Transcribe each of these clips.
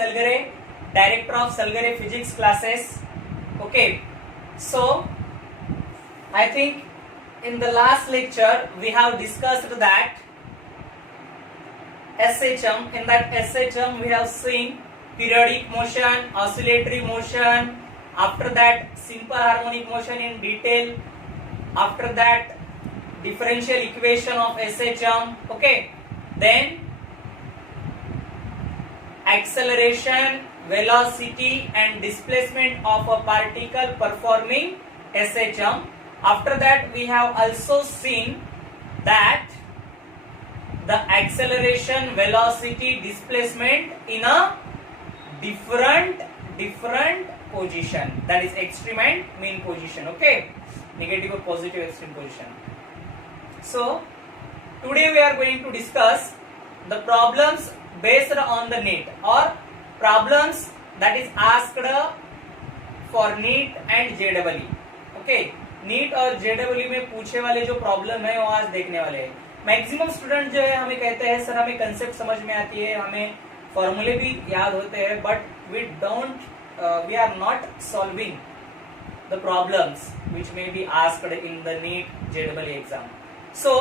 Salgare, director of Salgare physics classes. Okay, so I think in the last lecture we have discussed that SHM. In that SHM we have seen periodic motion, oscillatory motion, after that simple harmonic motion in detail, after that differential equation of SHM. Okay, then acceleration, velocity and displacement of a particle performing SHM. After that we have also seen that the acceleration, velocity, displacement in a different position, that is extreme and mean position. Okay, negative or positive extreme position. So today we are going to discuss the problems based on the NEET or problems that is asked for NEET and JEE. Okay, NEET और JEE में पूछे वाले जो problem है वो आज देखने वाले हैं. मैक्सिमम स्टूडेंट जो है हमें कहते हैं सर हमें कंसेप्ट समझ में आती है, हमें फॉर्मूले भी याद होते हैं, but we are not solving the problems which may be asked in the NEET JEE exam. So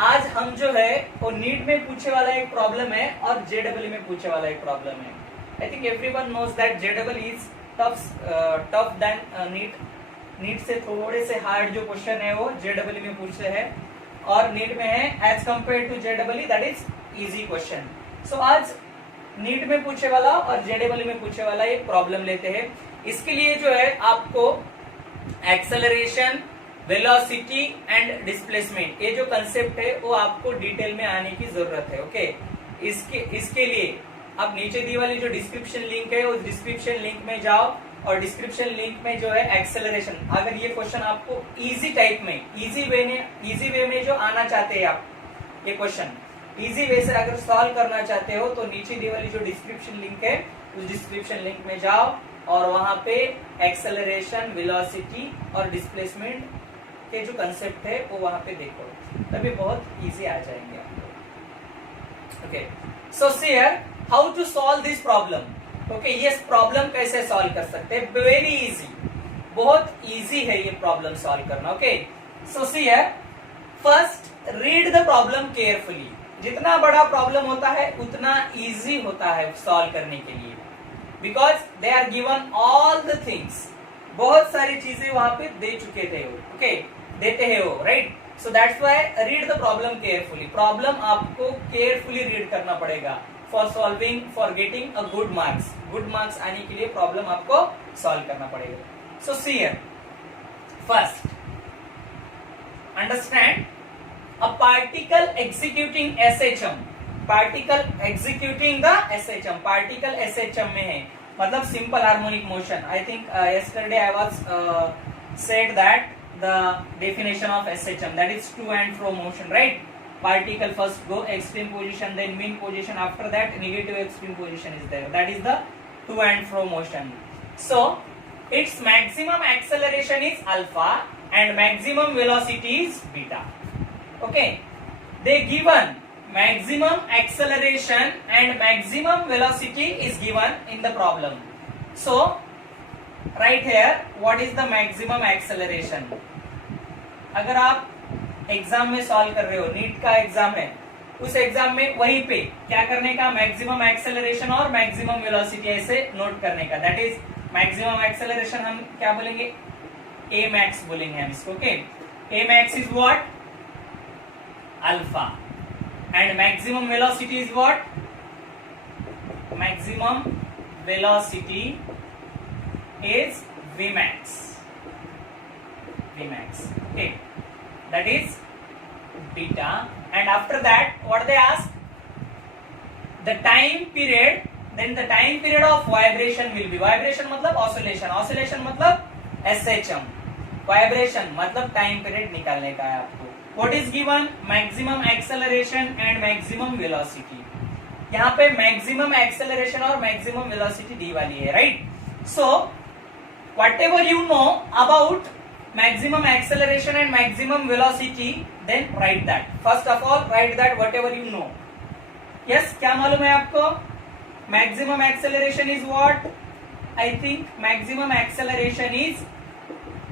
आज हम जो है वो नीट में पूछे वाला एक प्रॉब्लम है और JEE में पूछे वाला एक प्रॉब्लम है. I think everyone knows that JEE is tough than NEET. NEET से थोड़े से हार्ड जो क्वेश्चन है वो JEE में पूछते हैं और नीट में है as compare to JEE that is easy question. So आज नीट में पूछे वाला और JEE में पूछे वाला एक प्रॉब्लम लेते हैं. इसके लिए जो है आपको एक्सेलरेशन, वेलोसिटी एंड डिस्प्लेसमेंट, ये जो कंसेप्ट है वो आपको डिटेल में आने की जरूरत है. ओके, इसके लिए आप नीचे दी वाली जो डिस्क्रिप्शन लिंक है उस डिस्क्रिप्शन लिंक में जाओ और डिस्क्रिप्शन लिंक में जो है एक्सेलरेशन, अगर ये क्वेश्चन आपको इजी टाइप में इजी वे में जो आना चाहते हैं आप, ये क्वेश्चन इजी वे से अगर सॉल्व करना चाहते हो तो नीचे दी वाली जो डिस्क्रिप्शन लिंक है उस डिस्क्रिप्शन लिंक में जाओ और वहां पे एक्सेलरेशन, वेलोसिटी और डिस्प्लेसमेंट के जो कंसेप्ट है वो वहां पे देखो, तभी बहुत इजी आ जाएंगे आपको. Okay, so see here how to solve this problem. Okay, ये प्रॉब्लम कैसे सॉल्व कर सकते हैं? वेरी इजी, बहुत इजी है ये प्रॉब्लम सॉल्व करना. Okay, so see here first read the problem carefully. जितना बड़ा प्रॉब्लम होता है उतना इजी होता है सॉल्व करने के लिए, because they are given all the things. बहुत सारी चीजें वहां पे दे चुके थे वो. ओके, देते हैं वो, right? So that's why read the problem carefully. Problem आपको केयरफुली रीड करना पड़ेगा for solving, for getting a good marks. Good marks आने के लिए प्रॉब्लम आपको सॉल्व करना पड़ेगा. So see here first understand a particle executing SHM. particle executing the SHM. particle SHM में है मतलब simple harmonic motion. I think yesterday I was said that the definition of SHM, that is to and fro motion, right? Particle first go extreme position, then mean position, after that negative extreme position is there. That is the to and fro motion. So its maximum acceleration is alpha and maximum velocity is beta. Okay, they given maximum acceleration and maximum velocity is given in the problem. So right here what is the maximum acceleration? अगर आप exam में solve कर रहे हो, NEET का exam है, उस exam में वहीं पे क्या करने का, मैक्सिमम एक्सेलरेशन और मैक्सिमम वेलोसिटी ऐसे नोट करने का. दैट इज मैक्सिमम एक्सेलरेशन हम क्या बोलेंगे, ए मैक्स बोलेंगे हम इसको. Okay, A max is what, alpha, and maximum velocity is what, maximum velocity is Vmax. Okay, that is beta. And after that what they ask, the time period, then the time period of vibration will be, vibration मतलब oscillation, oscillation मतलब SHM, vibration मतलब time period निकालने का है आपको. What is given, maximum acceleration and maximum velocity. यहाँ पे maximum acceleration और maximum velocity दी वाली है, right? So whatever you know about maximum acceleration and maximum velocity, then write that. First of all write that whatever you know. Yes, क्या मालूम है आपको? maximum acceleration is what? I think maximum acceleration is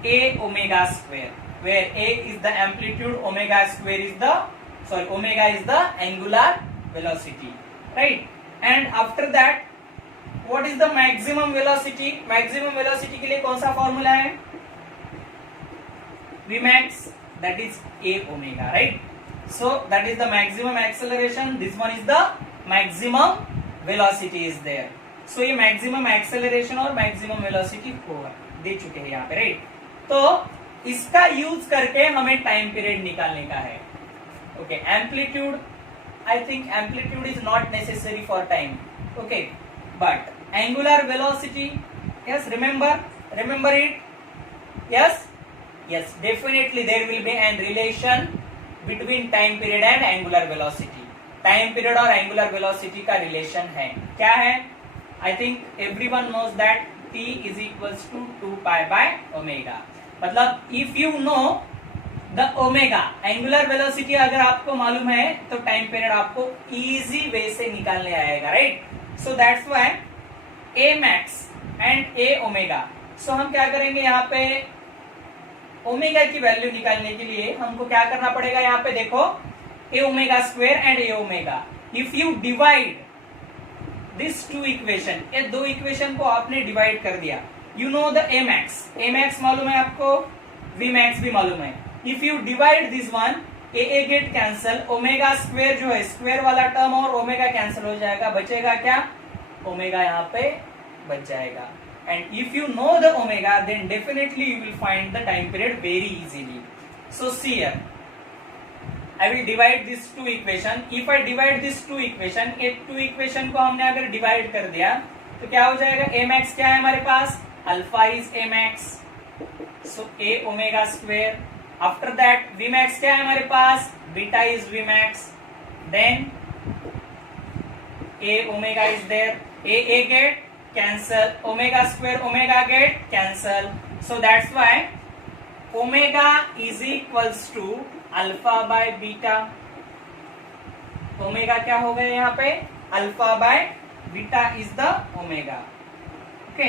a omega square, where a is the amplitude, omega square is the omega is the angular velocity, right? And after that what is the maximum velocity? maximum velocity के लिए कौन सा formula है? Vmax, that is a omega, right? So that is the maximum acceleration, this one is the maximum velocity is there. So ये maximum acceleration और maximum velocity को दे चुके हैं यहाँ पे, right? तो इसका यूज करके हमें टाइम पीरियड निकालने का है. Okay, amplitude, I think amplitude is not necessary for time. Okay, but angular velocity, yes, remember it. yes, definitely there will be an relation between time period and angular velocity. Time period और angular velocity का relation है. क्या है? I think everyone knows that t is equals to 2 pi by omega. मतलब if you know the omega, angular velocity अगर आपको मालूम है तो टाइम पीरियड आपको इजी वे से निकालने आएगा, right? So that's why a max and a omega. So हम क्या करेंगे यहाँ पे, ओमेगा की वैल्यू निकालने के लिए हमको क्या करना पड़ेगा? यहाँ पे देखो, a omega square and a omega. If you divide this two equation, ये दो इक्वेशन को आपने डिवाइड कर दिया, you know the a max मालूम है आपको, v max भी मालूम है. If you divide this one, a get cancel, omega square जो है स्क्वायर वाला टर्म और ओमेगा कैंसिल हो जाएगा, बचेगा क्या? ओमेगा यहाँ पे बच जाएगा. And if you know the omega, then definitely you will find the time period very easily. So see here, I will divide this two equation. If I divide this two equation, ये two equation को हमने अगर divide कर दिया तो क्या हो जाएगा? a max क्या है हमारे पास? Alpha is a max, so a omega square. After that v max क्या है हमारे पास? Beta is v max. Then a omega is there, a get cancel, omega square omega get cancel. So that's why omega is equals to alpha by beta. Omega क्या हो गया यहाँ पे? Alpha by beta is the omega. Okay,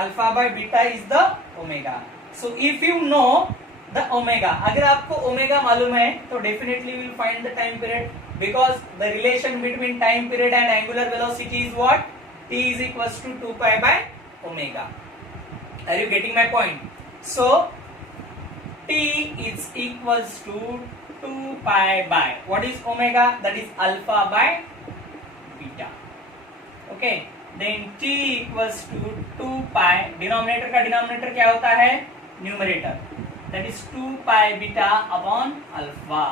alpha by beta is the omega. So if you know the omega, अगर आपको omega मालूम है तो definitely will find the time period, because the relation between time period and angular velocity is what? t is equals to 2 pi by omega. Are you getting my point? So t is equals to 2 pi by, what is omega? That is alpha by beta. Okay, then t equals to 2 pi, denominator का denominator क्या होता है? Numerator. That is 2 pi beta upon alpha.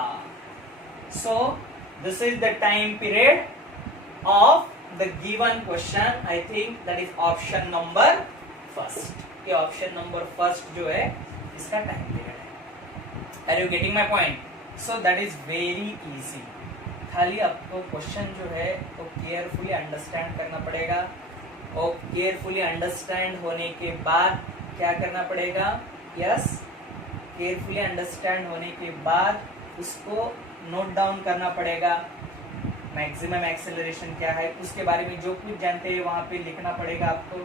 So this is the time period of the given question. I think that is option number first. ये option number first जो है इसका time period है. Are you getting my point? So that is very easy. खाली आपको question जो है वो केयरफुली अंडरस्टैंड करना पड़ेगा, और केयरफुली अंडरस्टैंड होने के बाद क्या करना पड़ेगा? यस, केयरफुली अंडरस्टैंड होने के बाद उसको नोट डाउन करना पड़ेगा. मैक्सिमम एक्सेलरेशन क्या है उसके बारे में जो कुछ जानते हैं वहां पे लिखना पड़ेगा आपको.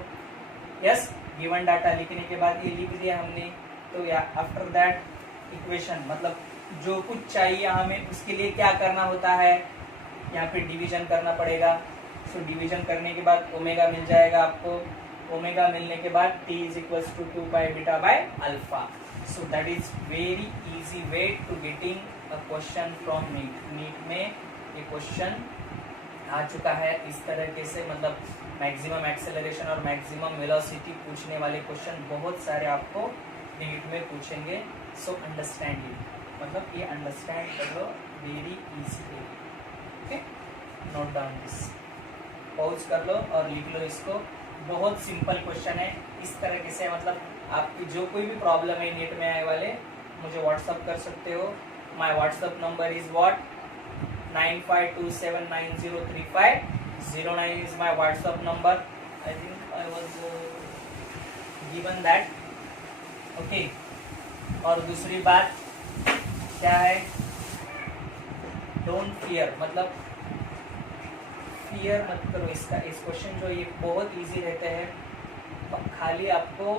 यस, गिवन डाटा लिखने के बाद ये लिख दिया हमने, तो या आफ्टर दैट इक्वेशन, मतलब जो कुछ चाहिए हमें उसके लिए क्या करना होता है, यहाँ पे डिवीजन करना पड़ेगा. सो डिवीजन करने के बाद ओमेगा मिल जाएगा आपको. ओमेगा मिलने के बाद t is equals to 2 pi beta by alpha. So that is very easy way to getting a question from NEET में ये क्वेश्चन आ चुका है इस तरीके से. मतलब मैक्सिमम एक्सेलरेशन और मैक्सिमम वेलोसिटी पूछने वाले क्वेश्चन बहुत सारे आपको नीट में पूछेंगे. सो अंडरस्टैंड इट, मतलब ये अंडरस्टैंड कर लो, very easy. Okay, note down this, pause कर लो और लिख लो इसको. बहुत सिंपल क्वेश्चन है. इस तरीके से मतलब आपकी जो कोई भी प्रॉब्लम है नीट में आए वाले, मुझे व्हाट्सअप कर सकते हो. My WhatsApp number is what? 9527903509 is my WhatsApp number. I think I was given that. Okay. और दूसरी बात क्या है? Don't fear, मतलब फियर मत करो इसका। इस क्वेश्चन जो ये बहुत इजी रहते हैं, खाली आपको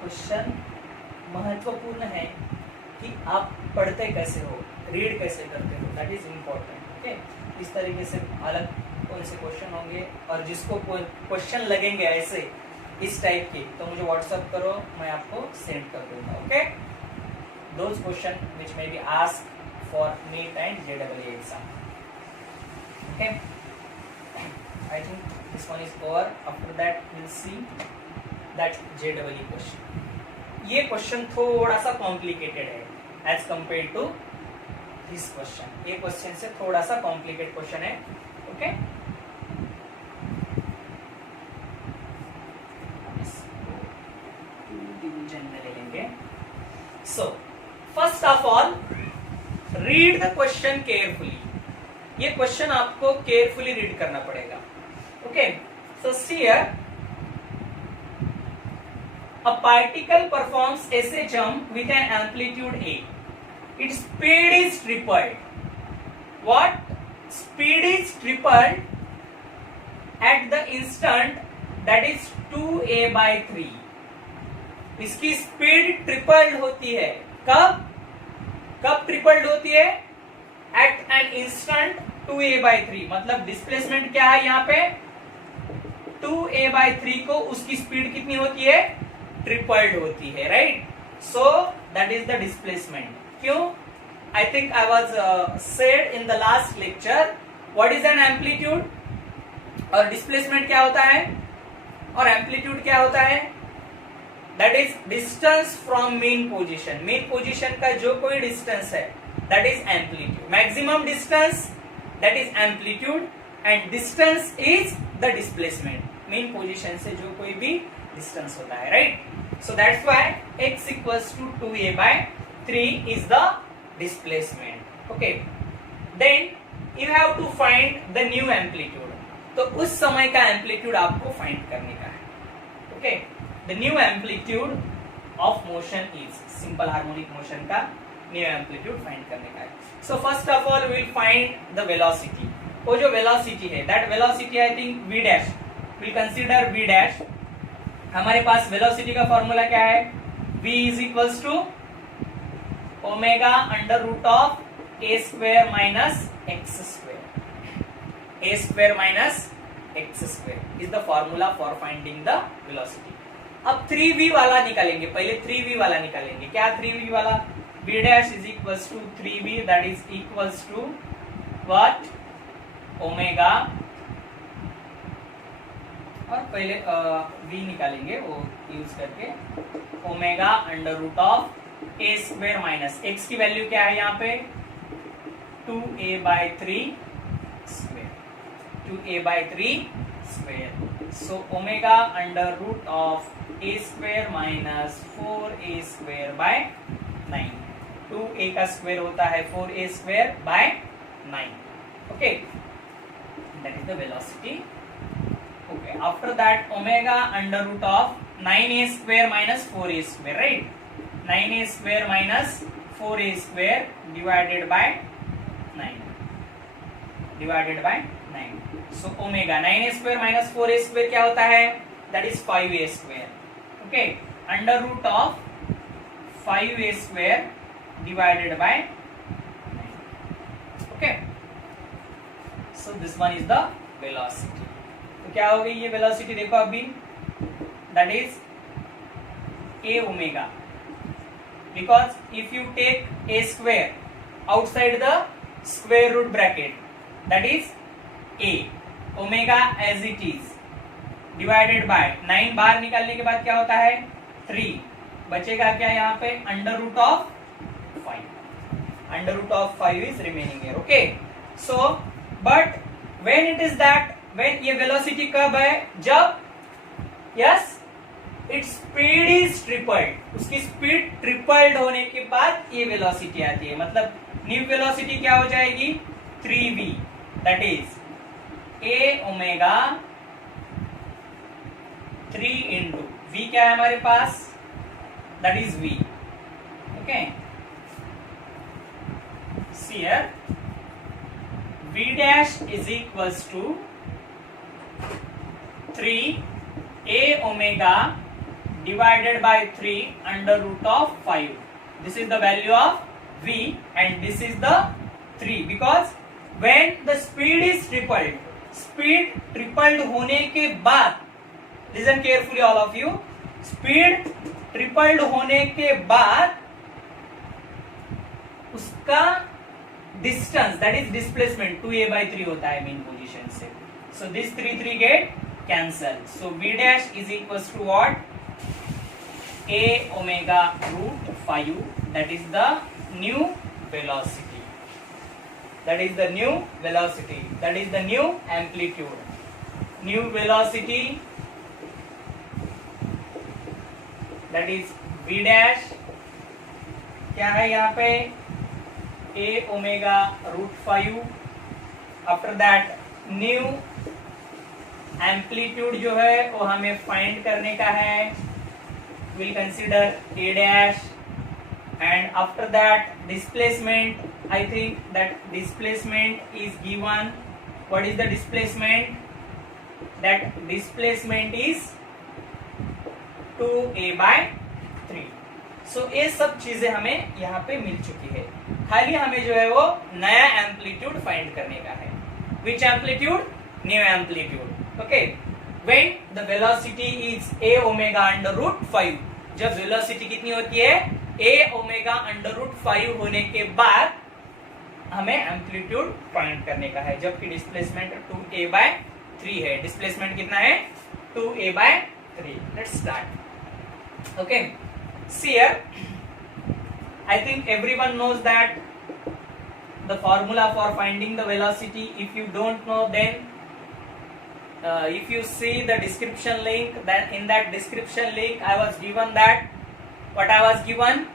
क्वेश्चन महत्वपूर्ण है कि आप पढ़ते कैसे हो, रीड कैसे करते हो, दैट इज इम्पोर्टेंट। ओके, इस तरीके से अलग कौन से क्वेश्चन होंगे और जिसको क्वेश्चन लगेंगे ऐसे इस टाइप के, तो मुझे व्हाट्सएप करो, मैं आपको सेंड कर दूंगा। Okay, those question which may be asked for NEET and JEE exam. Okay, I think this one is over. After that will see that JEE question. ये क्वेश्चन थोड़ा सा कॉम्प्लिकेटेड है as compare to this question. ये question से थोड़ा सा complicated question है। Okay, division में ले लेंगे। So first of all read the question carefully. ये क्वेश्चन आपको केयरफुली रीड करना पड़ेगा। Okay, so see here, a particle performs essay jump with an amplitude a. Its speed is tripled. What? Speed is tripled at the instant that is 2a by 3. इसकी speed tripled होती है। कब कब tripled होती है? At an instant 2a by 3। मतलब displacement क्या है यहाँ पे? 2a by 3 को उसकी स्पीड कितनी होती है? ट्रिपल्ड होती है, right? So that is the displacement. क्यों? I think I was said in the last lecture, what is an amplitude और डिस्प्लेसमेंट क्या होता है और एम्पलीट्यूड क्या होता है? That is distance from mean position. Mean position का जो कोई डिस्टेंस है that is amplitude. Maximum distance that is amplitude and distance is the displacement. Mean position से जो कोई भी डिस्टेंस होता है, right? So that's why x equals to 2a by 3 is the displacement. Okay, then you have to find the new amplitude. तो उस समय का एम्पलीट्यूड आपको फाइंड करने का है। Okay, the new amplitude of motion is, simple harmonic motion का new amplitude find करने का है। So first of all we will find the velocity. वो जो वेलोसिटी है, that velocity I think v dash, will consider v dash. हमारे पास velocity का फॉर्मूला क्या है? v is equals to omega under root of a square minus X square. a square minus X square is the formula for finding the velocity. अब 3v वाला निकालेंगे, पहले 3v वाला निकालेंगे। क्या 3v वाला? v dash is equals to 3v, that is equals to what? Omega, और पहले v निकालेंगे वो यूज करके, omega under root of a square minus x की वैल्यू क्या है यहाँ पे? 2a by 3 square, 2a by 3 square. So omega under root of a square minus 4a square by 9। 2a का स्क्वेयर होता है 4a square by 9। Okay, that is the velocity. Okay, after that omega under root of 9a square minus 4a square, right? 9a square minus 4a square divided by 9, divided by 9. So omega 9a square minus 4a square क्या होता है? That is 5a square. Okay, under root of 5a square divided by 9. Okay, so this one is the velocity. तो क्या हो गई ये velocity? देखो अभी, that is a omega, because if you take a square outside the square root bracket, that is a omega as it is divided by 9। बाहर निकालने के बाद क्या होता है? 3 बचेगा क्या यहाँ पे? Under root of 5। Under root of 5 is remaining here. Okay, so but when it is that, when ये वेलोसिटी कब है? जब yes its speed is tripled. उसकी स्पीड ट्रिपल्ड होने के बाद ये वेलोसिटी आती है। मतलब न्यू वेलोसिटी क्या हो जाएगी? 3v, that is a omega 3 into v क्या है हमारे पास? That is v। Okay, see here v dash is equals to 3 a omega divided by 3 under root of 5. This is the value of v and this is the 3 because when the speed is tripled, speed tripled होने के बाद, listen carefully all of you, speed tripled होने के बाद उसका distance that is displacement 2a by 3 होता है mean position से. So this 3 get cancelled. So v dash is equals to what? A omega root 5. That is the new velocity. That is the new velocity. That is the new amplitude. New velocity. That is v dash. क्या है यहाँ पे? A omega root 5. After that new amplitude जो है वो हमें find करने का है. We'll consider a dash and after that displacement. I think that displacement is given. What is the displacement? That displacement is 2a by 3. So ये सब चीजें हमें यहाँ पे मिल चुकी है. खाली हमें जो है वो नया एम्पलीट्यूड फाइंड करने का है. Which amplitude? New amplitude. Okay. When the velocity is a omega under root 5. जब velocity कितनी होती है? a omega under root 5 होने के बाद हमें एम्पलीट्यूड फाइंड करने का है. जबकि डिस्प्लेसमेंट 2a by 3 है. डिस्प्लेसमेंट कितना है? 2a by 3. Let's start. Okay. See here. I think everyone knows that the formula for finding the velocity. If you don't know, then if you see the description link, that in that description link I was given that what I was given,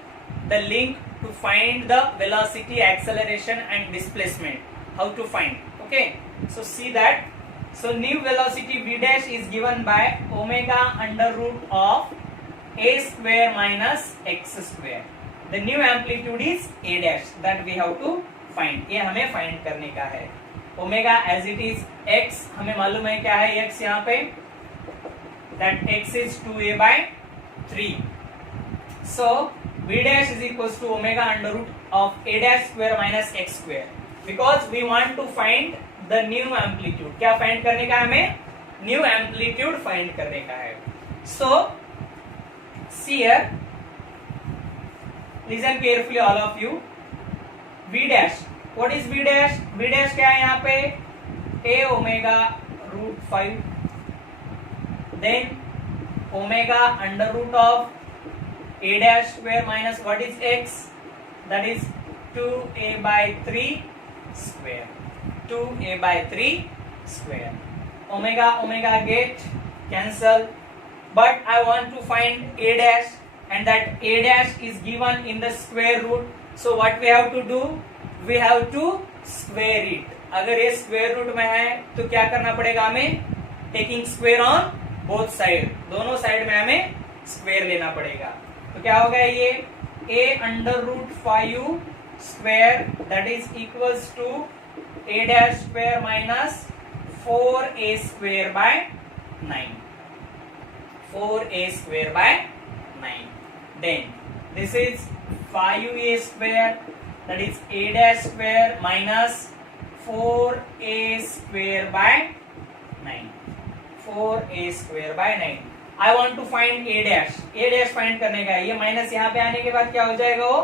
the link to find the velocity, acceleration and displacement. How to find? Okay. So see that. So new velocity v dash is given by omega under root of a square minus x square. The new amplitude is a dash that we have to find. ये हमें find करने का है. Omega as it is x, हमें मालूम है क्या है x यहाँ पे, that x is 2a by 3. So v dash is equals to omega under root of a dash square minus x square. Because we want to find the new amplitude. क्या find करने का है हमें? New amplitude find करने का है. So see here, listen carefully all of you. v dash, what is v dash? v dash क्या है यहाँ पे? a omega root 5, then omega under root of a dash square minus what is x? That is 2a by 3 square. 2a by 3 square. Omega omega get cancel. But I want to find a dash and that a dash is given in the square root. So what we have to do? We have to square it. अगर ये square root में है तो क्या करना पड़ेगा हमें? Taking square on both side. दोनों साइड में हमें square लेना पड़ेगा. तो क्या होगा ये? a under root 5 square that is equals to a dash square minus 4a square by 9. 4a square by 9. Then this is 5a square, that is a dash square minus 4a square by 9. 4a square by 9. I want to find a dash. a dash find करने का है. ये minus यहाँ पे आने के बाद क्या हो जाएगा? वो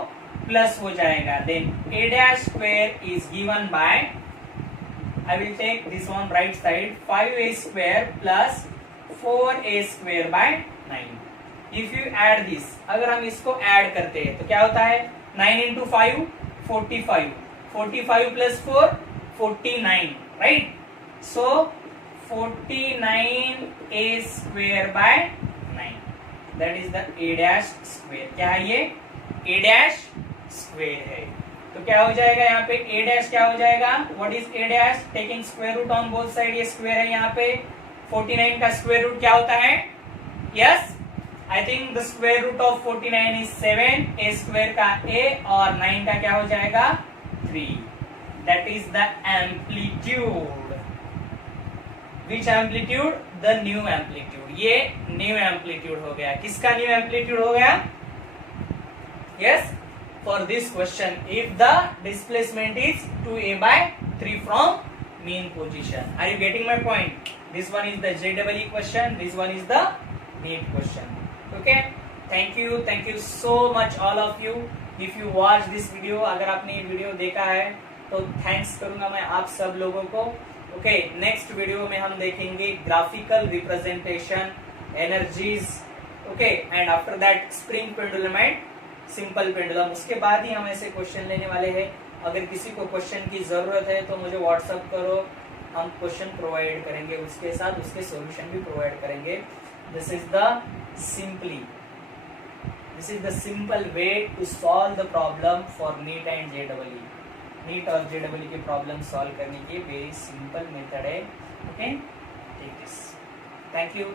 प्लस हो जाएगा. Then a dash square is given by, I will take this one right side, 5a square plus 4a square by 9. If you add this, अगर हम इसको ऐड करते हैं तो क्या होता है? 9 into 5 45. 45 plus 4 49, right? So 49a square by 9. That is the a dash square. क्या है ये? a dash square है. तो क्या हो जाएगा यहाँ पे? a dash क्या हो जाएगा? What is a dash? Taking square root on both side, ये square है यहाँ पे. 49 का square root क्या होता है? Yes, I think the square root of 49 is 7. a square का a और 9 का क्या हो जाएगा? 3. That is the amplitude. Which amplitude? The new amplitude. ये न्यू एम्पलीट्यूड हो गया। किसका न्यू एम्पलीट्यूड हो गया? Yes, for this question if the displacement is 2a/3 from mean position. Are you getting my point? This one is the JEE question, this one is the NEET question. Okay, thank you so much all of you. If you watch this video, अगर आपने ये video देखा है तो thanks करूंगा मैं आप सब लोगों को। ओके, नेक्स्ट वीडियो में हम देखेंगे graphical representation, energies, okay, and after that spring pendulum and simple pendulum. उसके बाद ही हम ऐसे क्वेश्चन लेने वाले हैं। अगर किसी को क्वेश्चन की जरूरत है तो मुझे व्हाट्सअप करो, हम क्वेश्चन प्रोवाइड करेंगे, उसके साथ उसके सॉल्यूशन भी प्रोवाइड करेंगे। This is the simple way to solve the problem for NEET and JEE. NEET और जेईई की प्रॉब्लम सॉल्व करने की वेरी सिंपल मेथड है। Okay, take this. Thank you.